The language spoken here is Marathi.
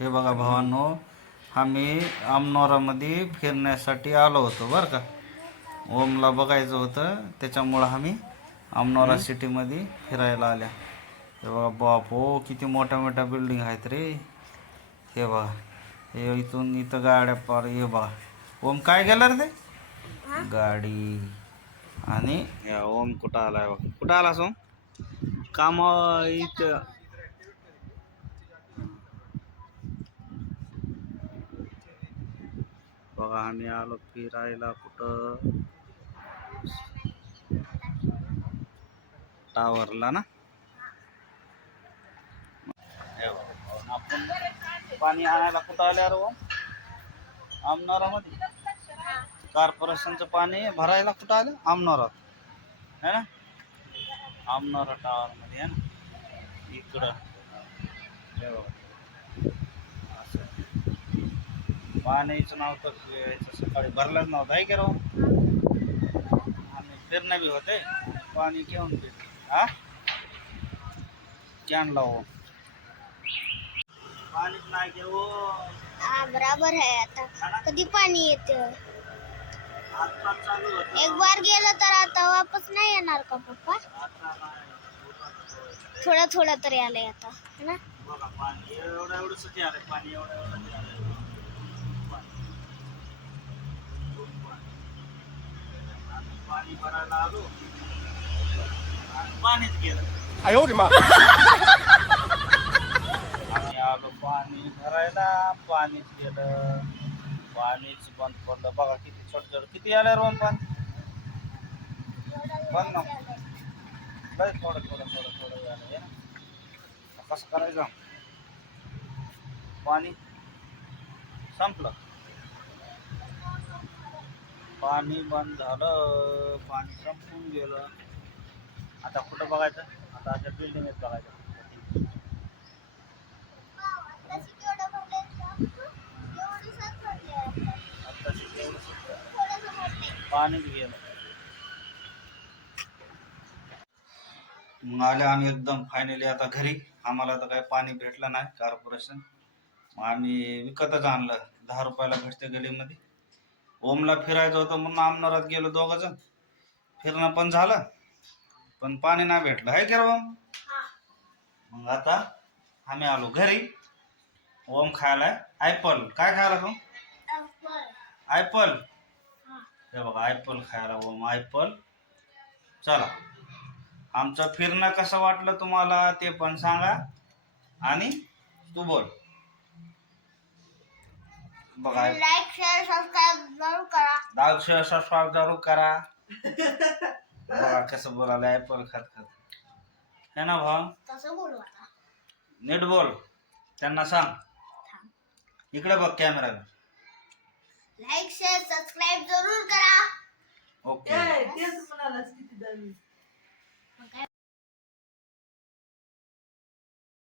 हे बघा भावांनो आम्ही अमनोरामध्ये फिरण्यासाठी आलो होतो बरं का. ओमला बघायचं होतं त्याच्यामुळं आम्ही अमनोरा सिटीमध्ये फिरायला आल्या. हे बघा बाप हो किती मोठ्या मोठ्या बिल्डिंग आहेत रे. हे बघा हे इथून इथं गाड्या पार हे बघा. ओम काय गेला रे ते? गाडी. आणि? या ओम कुठं आलाय बघ. कुठं आला ओम? काम इथं. बघा आम्ही आलो फिरायला कुठं? टावरला ना? आपण पाणी आणायला कुठं आल्यावर ओम हो? आमनारामध्ये कॉर्पोरेशनचं पाणी भरायला कुठं आलं? आमनारात है ना? आमनारा टावरमध्ये आहे ना? इकडं. पाण्याचं नाव तर सकाळी भरलंच नव्हतं आहे की राव? आम्ही फिरणं बी होते पाणी घेऊन भेट हा? कॅन लावू. पाणीच नाही घेऊ. हा बराबर आहे आता. कधी पाणी येते? एक बार गेलं तर आता वापस नाही येणार का पप्पा? थोडं थोडं तरी आलंय आता है ना? पाणी एवढं एवढंच आलं पाणी एवढं एवढं आलं आम्ही करायला आलो पाणीच गेलं आम्ही आलो पाणी भरायला पाणीच गेलं. पाणीच बंद पडलं. बघा किती छोट छोट किती आलं रोन पाणी बंद ना. लय थोडं थोडं थोडं थोडं झालं हे ना. कसं करायचं? पाणी संपलं. पाणी बंद झालं पाणी संपून गेलं. आता कुठं बघायचं? आता अशा आहेत बघायचं. पाणीच गेलं. मग आले आम्ही एकदम फायनली आता घरी. आम्हाला तर काही पाणी भेटलं नाही कॉर्पोरेशन मग आम्ही विकतच आणलं. दहा रुपयाला भेटते गलीमध्ये. ओमला फिरायचं होतं म्हणून आमनारात गेलो दोघं जण फिरणं पण झालं पण पाणी नाही भेटलं. आहे की ओम? मग आता आम्ही आलो घरी. ओम खायला. ॲपल. काय खायला तू? ॲपल. हे बघा ॲपल खायला ओम. ॲपल. चला. आमचं फिरणं कसं वाटलं तुम्हाला ते पण सांगा. आणि तू बोल. बघा. लाईक शेअर सबस्क्राईब जरूर करा. दाल सबस्क्राईब जरूर करा. बघा कसं बोलायला ॲपल खात खात. है ना भाऊ? तसं बोलू आता. नीट बोल. त्यांना सांग. इकडे बघ कॅमेरा लाईक शेअर सबस्क्राईब जरूर करा. ओके तेच म्हणालास किती